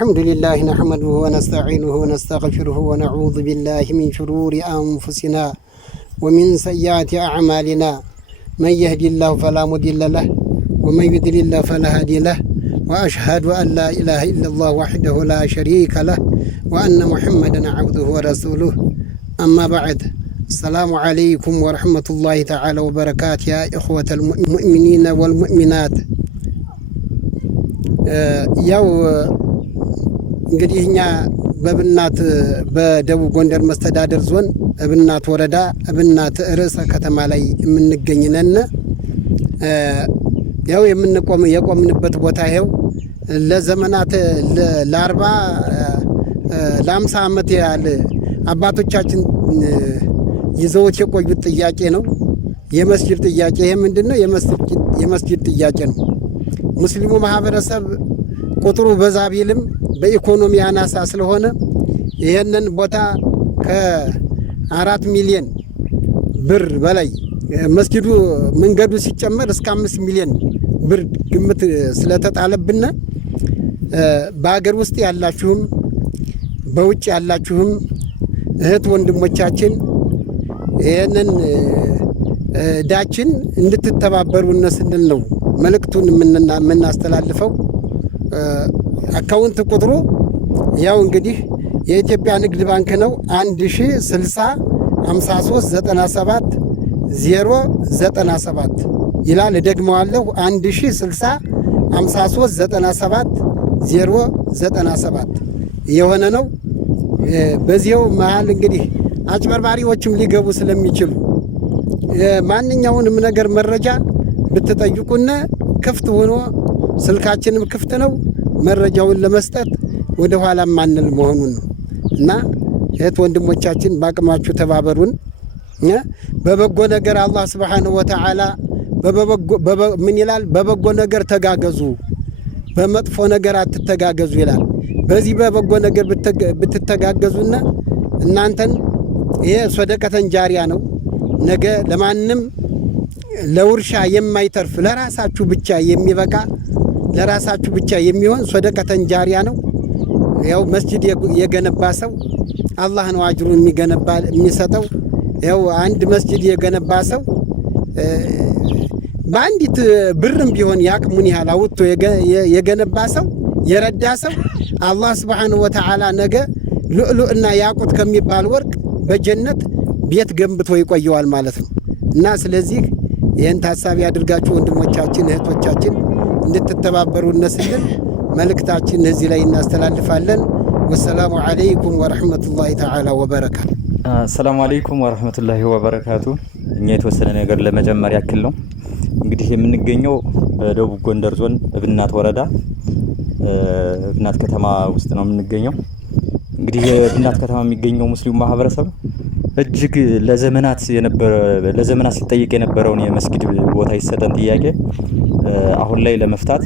الحمد لله نحمده ونستعينه ونستغفره ونعوذ بالله من شرور أنفسنا ومن سيئات أعمالنا من يهدي الله فلا مضل له ومن يضلل فلا هادي له وأشهد أن لا إله إلا الله وحده لا شريك له وأن محمدا عبده ورسوله أما بعد السلام عليكم ورحمة الله تعالى وبركاته يا إخوة المؤمنين والمؤمنات ያው እንግዲህ እኛ በብናት በደቡብ ጎንደር መስተዳደር ዞን እብናት ወረዳ እብናት ርዕሰ ከተማ ላይ የምንገኝ ነን። ያው የቆምንበት ቦታ ይሄው ለዘመናት ለ50 ዓመት ያህል አባቶቻችን ይዘውት የቆዩት ጥያቄ ነው። የመስጂድ ጥያቄ። ይሄ ምንድነው? የመስጂድ ጥያቄ ነው። ሙስሊሙ ማህበረሰብ ቁጥሩ በዛ ቢልም በኢኮኖሚ አናሳ ስለሆነ ይሄንን ቦታ ከ4 ሚሊዮን ብር በላይ መስጊዱ መንገዱ ሲጨመር እስከ 5 ሚሊዮን ብር ግምት ስለተጣለብን በአገር ውስጥ ያላችሁም በውጭ ያላችሁም እህት ወንድሞቻችን ይሄንን ዳችን እንድትተባበሩን ስንል ነው መልእክቱን የምናስተላልፈው። አካውንት ቁጥሩ ያው እንግዲህ የኢትዮጵያ ንግድ ባንክ ነው 10605397 ይላል። ደግመዋለሁ 10605397 የሆነ ነው። በዚያው መሃል እንግዲህ አጭበርባሪዎችም ሊገቡ ስለሚችሉ ማንኛውንም ነገር መረጃ ብትጠይቁና ክፍት ሆኖ ስልካችንም ክፍት ነው መረጃውን ለመስጠት ወደ ኋላ ማንል መሆኑን ነው። እና እህት ወንድሞቻችን ባቅማችሁ ተባበሩን። በበጎ ነገር አላህ Subhanahu Wa Ta'ala ምን ይላል? በበጎ ነገር ተጋገዙ በመጥፎ ነገር አትተጋገዙ ይላል። በዚህ በበጎ ነገር ብትተጋገዙና እናንተን ይሄ ሰደቀተን ጃሪያ ነው። ነገ ለማንም ለውርሻ የማይተርፍ ለራሳችሁ ብቻ የሚበቃ ለራሳችሁ ብቻ የሚሆን ሰደቀተን ጃሪያ ነው። ያው መስጂድ የገነባ ሰው አላህ ነው አጅሩን የሚሰጠው። ያው አንድ መስጂድ የገነባ ሰው በአንዲት ብርም ቢሆን ያቅሙን ያህል አውጥቶ የገነባ ሰው የረዳ ሰው አላህ Subhanahu Wa Ta'ala ነገ ሉዕሉዕና ያቁት ከሚባል ወርቅ በጀነት ቤት ገንብቶ ይቆየዋል ማለት ነው። እና ስለዚህ ይህን ታሳቢ አድርጋችሁ ወንድሞቻችን እህቶቻችን እንድትተባበሩ እነስልን መልእክታችን እዚህ ላይ እናስተላልፋለን። ወሰላሙ አለይኩም ወራህመቱላሂ ተዓላ ወበረካቱ። ሰላም አለይኩም ወራህመቱላሂ ወበረካቱ። እኛ የተወሰነ ነገር ለመጀመር ያክል ነው። እንግዲህ የምንገኘው በደቡብ ጎንደር ዞን እብናት ወረዳ እብናት ከተማ ውስጥ ነው የምንገኘው። እንግዲህ የእብናት ከተማ የሚገኘው ሙስሊሙ ማህበረሰብ እጅግ ለዘመናት ሲጠይቅ የነበረውን የመስጊድ ቦታ ይሰጠን ጥያቄ አሁን ላይ ለመፍታት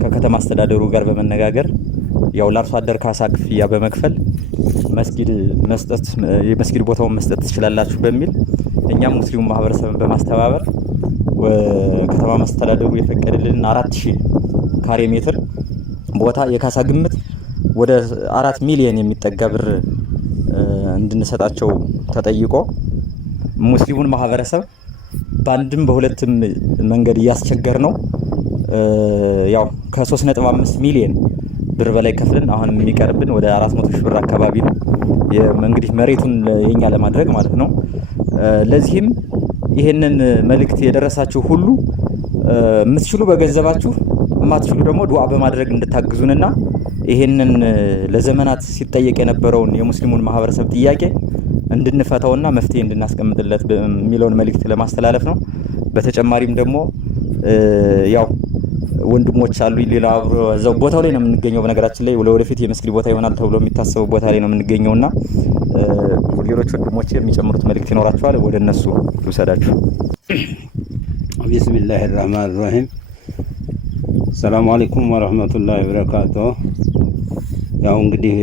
ከከተማ አስተዳደሩ ጋር በመነጋገር ያው ለአርሶ አደር ካሳ ክፍያ በመክፈል የመስጊድ ቦታውን መስጠት ትችላላችሁ በሚል እኛም ሙስሊሙ ማህበረሰብን በማስተባበር ከተማ አስተዳደሩ የፈቀደልን 4000 ካሬ ሜትር ቦታ የካሳ ግምት ወደ 4 ሚሊዮን የሚጠጋ ብር እንድንሰጣቸው ተጠይቆ ሙስሊሙን ማህበረሰብ በአንድም በሁለትም መንገድ እያስቸገር ነው። ያው ከ3.5 ሚሊዮን ብር በላይ ከፍለን አሁን የሚቀርብን ወደ 400 ሺህ ብር አካባቢ ነው። እንግዲህ መሬቱን የኛ ለማድረግ ማለት ነው። ለዚህም ይሄንን መልእክት የደረሳችሁ ሁሉ የምትችሉ በገንዘባችሁ የማትችሉ ደግሞ ዱዓ በማድረግ እንድታግዙንና ይሄንን ለዘመናት ሲጠየቅ የነበረውን የሙስሊሙን ማህበረሰብ ጥያቄ እንድንፈታውና መፍትሄ እንድናስቀምጥለት የሚለውን መልእክት ለማስተላለፍ ነው። በተጨማሪም ደግሞ ያው ወንድሞች አሉ ሌላ እዛው ቦታው ላይ ነው የምንገኘው። በነገራችን ላይ ወደፊት የመስጊድ ቦታ ይሆናል ተብሎ የሚታሰበው ቦታ ላይ ነው የምንገኘውና ሌሎች ወንድሞች የሚጨምሩት መልእክት ይኖራቸዋል። ወደ እነሱ ልውሰዳችሁ። ቢስሚላሂር ረህማኒር ረሂም። ሰላም አለይኩም ወራህመቱላሂ ወበረካቱ። ያው እንግዲህ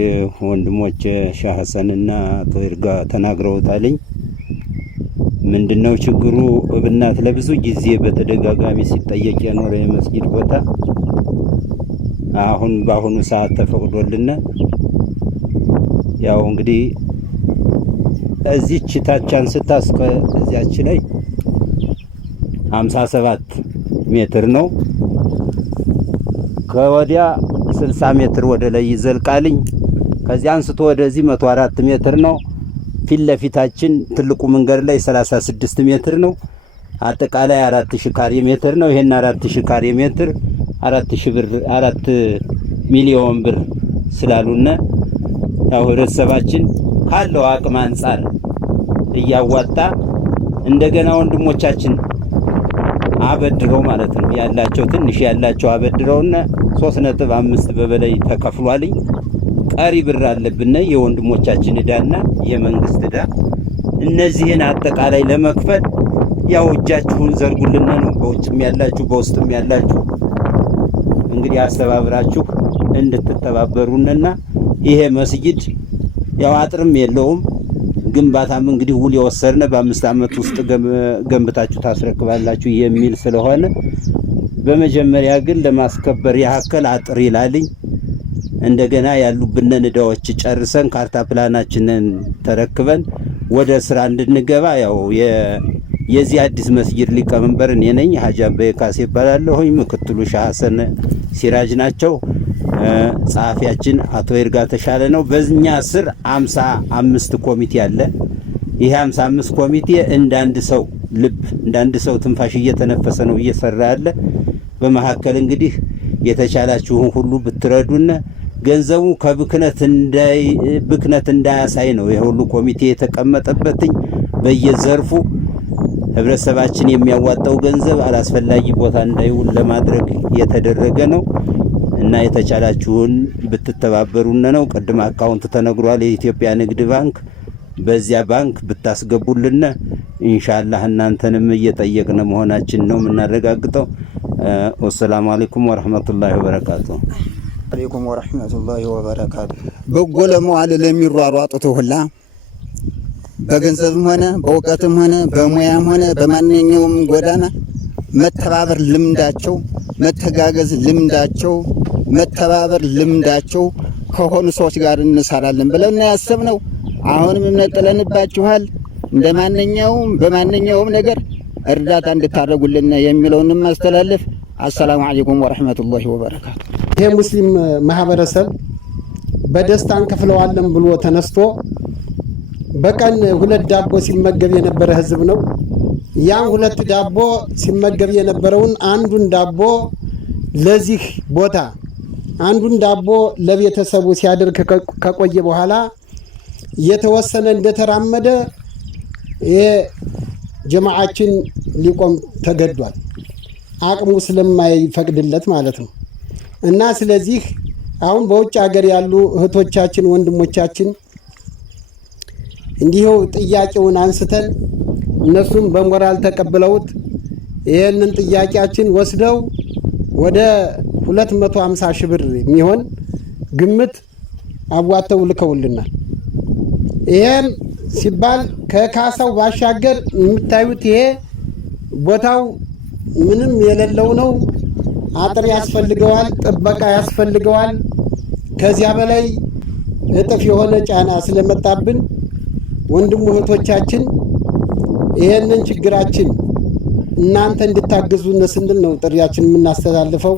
ወንድሞች ሻህ ሐሰንና አቶ ይርጋ ተናግረውታልኝ። ምንድነው ችግሩ? እብናት ለብዙ ጊዜ በተደጋጋሚ ሲጠየቅ የኖረ የመስጊድ ቦታ አሁን በአሁኑ ሰዓት ተፈቅዶልን ያው እንግዲህ እዚች ታች አንስታ እስከ እዚያች ላይ 57 ሜትር ነው። ከወዲያ 60 ሜትር ወደ ላይ ይዘልቃልኝ። ከዚያ አንስቶ ወደዚህ 104 ሜትር ነው። ፊት ለፊታችን ትልቁ መንገድ ላይ 36 ሜትር ነው። አጠቃላይ 4000 ካሬ ሜትር ነው። ይሄን 4000 ካሬ ሜትር 4 ሚሊዮን ብር ስላሉና ያው ህብረተሰባችን ካለው አቅም አንፃር እያዋጣ እንደገና ወንድሞቻችን አበድረው ማለት ነው ያላቸው ትንሽ ያላቸው አበድረውና 3.5 በበላይ ተከፍሏልኝ። ቀሪ ብር አለብን የወንድሞቻችን ዕዳና የመንግስት ዕዳ። እነዚህን አጠቃላይ ለመክፈል ያው እጃችሁን ዘርጉልና ነው። በውጭም ያላችሁ በውስጥም ያላችሁ እንግዲህ አስተባብራችሁ እንድትተባበሩንና ይሄ መስጊድ ያው አጥርም የለውም ግንባታም እንግዲህ ውል የወሰድነ በ5 አመት ውስጥ ገንብታችሁ ታስረክባላችሁ የሚል ስለሆነ በመጀመሪያ ግን ለማስከበር ያከል አጥር ይላልኝ። እንደገና ያሉብንን ዕዳዎች ጨርሰን ካርታ ፕላናችንን ተረክበን ወደ ስራ እንድንገባ ያው የዚህ አዲስ መስጊድ ሊቀመንበር እኔ ነኝ። ሀጂ አበይ ካሴ ይባላለሁ። ምክትሉ ሻህ ሐሰን ሲራጅ ናቸው። ጸሐፊያችን አቶ ይርጋ ተሻለ ነው። በእኛ ስር 55 ኮሚቴ አለ። ይሄ 55 ኮሚቴ እንዳንድ ሰው ልብ እንዳንድ ሰው ትንፋሽ እየተነፈሰ ነው እየሰራ ያለ። በመሐከል እንግዲህ የተቻላችሁን ሁሉ ብትረዱና ገንዘቡ ብክነት እንዳያሳይ ነው ይሄ ሁሉ ኮሚቴ የተቀመጠበትኝ። በየዘርፉ ህብረተሰባችን የሚያዋጣው ገንዘብ አላስፈላጊ ቦታ እንዳይውል ለማድረግ የተደረገ ነው እና የተቻላችሁን ብትተባበሩን ነው። ቀድም አካውንት ተነግሯል፣ የኢትዮጵያ ንግድ ባንክ። በዚያ ባንክ ብታስገቡልን ኢንሻአላህ እናንተንም እየጠየቅን መሆናችን ነው የምናረጋግጠው። ወሰላሙ አለይኩም ወራህመቱላሂ ወበረካቱ። አለይኩም ወራህመቱላሂ ወበረካቱ። በጎ ለመዋል ለሚሯሯጡት ሁላ በገንዘብም ሆነ በእውቀትም ሆነ በሙያም ሆነ በማንኛውም ጎዳና መተባበር ልምዳቸው፣ መተጋገዝ ልምዳቸው፣ መተባበር ልምዳቸው ከሆኑ ሰዎች ጋር እንሰራለን ብለን ያሰብነው። አሁንም እምነጥለንባችኋል እንደማንኛውም በማንኛውም ነገር እርዳታ እንድታደርጉልን የሚለውን ማስተላለፍ። አሰላሙ አለይኩም ወራህመቱላሂ ወበረካቱ። ይሄ ሙስሊም ማህበረሰብ በደስታ እንከፍለዋለን ብሎ ተነስቶ በቀን 2 ዳቦ ሲመገብ የነበረ ህዝብ ነው። ያን 2 ዳቦ ሲመገብ የነበረውን አንዱን ዳቦ ለዚህ ቦታ አንዱን ዳቦ ለቤተሰቡ ሲያደርግ ከቆየ በኋላ የተወሰነ እንደተራመደ የጀማዓችን ሊቆም ተገዷል። አቅሙ ስለማይፈቅድለት ማለት ነው። እና ስለዚህ አሁን በውጭ ሀገር ያሉ እህቶቻችን ወንድሞቻችን እንዲሁ ጥያቄውን አንስተን እነሱም በሞራል ተቀብለውት ይሄንን ጥያቄያችን ወስደው ወደ 250 ሺህ ብር የሚሆን ግምት አዋተው ልከውልናል። ይሄን ሲባል ከካሳው ባሻገር የምታዩት ይሄ ቦታው ምንም የሌለው ነው። አጥር ያስፈልገዋል፣ ጥበቃ ያስፈልገዋል። ከዚያ በላይ እጥፍ የሆነ ጫና ስለመጣብን ወንድም እህቶቻችን ይሄንን ችግራችን እናንተ እንድታግዙን ስንል ነው ጥሪያችን የምናስተላልፈው።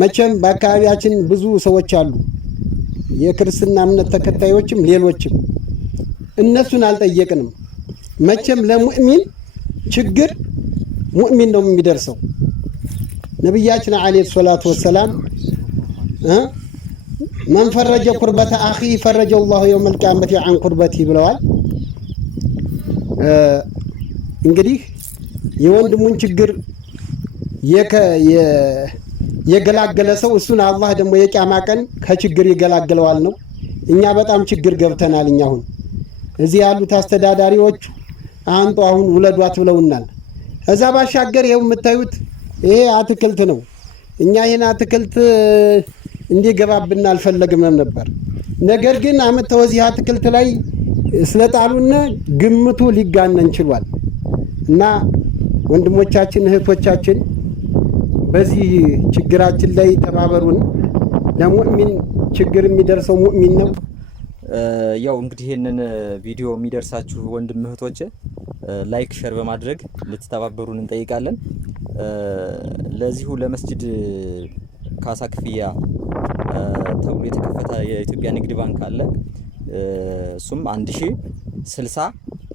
መቼም በአካባቢያችን ብዙ ሰዎች አሉ፣ የክርስትና እምነት ተከታዮችም ሌሎችም። እነሱን አልጠየቅንም። መቼም ለሙእሚን ችግር ሙእሚን ነው የሚደርሰው። ነብያችን አለይሂ ሰላቱ ወሰላም መን ፈረጀ ኩርበተ አኺ ፈረጀ አላሁ የውመል ቂያመቲ ዐን ኩርበቲ ብለዋል። እንግዲህ የወንድሙን ችግር የገላገለ ሰው እሱን አላህ ደግሞ የቂያማ ቀን ከችግር ይገላገለዋል ነው። እኛ በጣም ችግር ገብተናል። እኛ አሁን እዚህ ያሉት አስተዳዳሪዎች አንጡ አሁን ውለዷት ብለውናል። እዛ ባሻገር ይሄው የምታዩት ይሄ አትክልት ነው። እኛ ይሄን አትክልት እንዲገባብን አልፈለግም ነበር። ነገር ግን አመጣው እዚህ አትክልት ላይ ስለጣሉና ግምቱ ሊጋነን ችሏል። እና ወንድሞቻችን እህቶቻችን በዚህ ችግራችን ላይ ተባበሩን። ለሙእሚን ችግር የሚደርሰው ሙእሚን ነው። ያው እንግዲህ ይሄንን ቪዲዮ የሚደርሳችሁ ወንድም እህቶች ላይክ ሼር በማድረግ ልትተባበሩን እንጠይቃለን። ለዚሁ ለመስጂድ ካሳ ክፍያ ተብሎ የተከፈተ የኢትዮጵያ ንግድ ባንክ አለ። እሱም 1060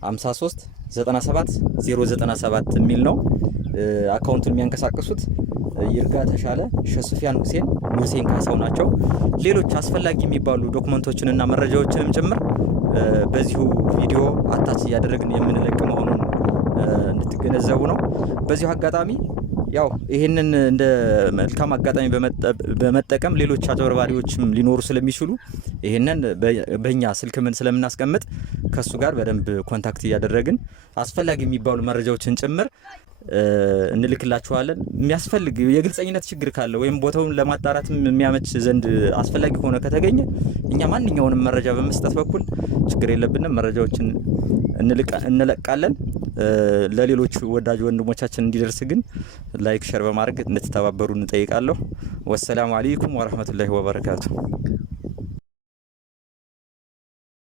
53 97 097 የሚል ነው። አካውንቱን የሚያንቀሳቅሱት ይርጋ ተሻለ፣ ሸሱፊያን ሁሴን፣ ሁሴን ካሳው ናቸው። ሌሎች አስፈላጊ የሚባሉ ዶክመንቶችንና መረጃዎችንም ጭምር በዚሁ ቪዲዮ አታች እያደረግን የምንለቅ መሆኑን እንድትገነዘቡ ነው። በዚሁ አጋጣሚ ያው ይሄንን እንደ መልካም አጋጣሚ በመጠቀም ሌሎች አጭበርባሪዎችም ሊኖሩ ስለሚችሉ ይሄንን በእኛ ስልክ ምን ስለምናስቀምጥ ከሱ ጋር በደንብ ኮንታክት እያደረግን አስፈላጊ የሚባሉ መረጃዎችን ጭምር እንልክላችኋለን። የሚያስፈልግ የግልጸኝነት ችግር ካለ ወይም ቦታውን ለማጣራት የሚያመች ዘንድ አስፈላጊ ሆነ ከተገኘ እኛ ማንኛውንም መረጃ በመስጠት በኩል ችግር የለብንም። መረጃዎችን እንለቃለን። ለሌሎች ወዳጅ ወንድሞቻችን እንዲደርስ ግን ላይክ ሼር በማድረግ እንድትተባበሩ እንጠይቃለሁ። ወሰላሙ አለይኩም ወራህመቱላሂ ወበረካቱ።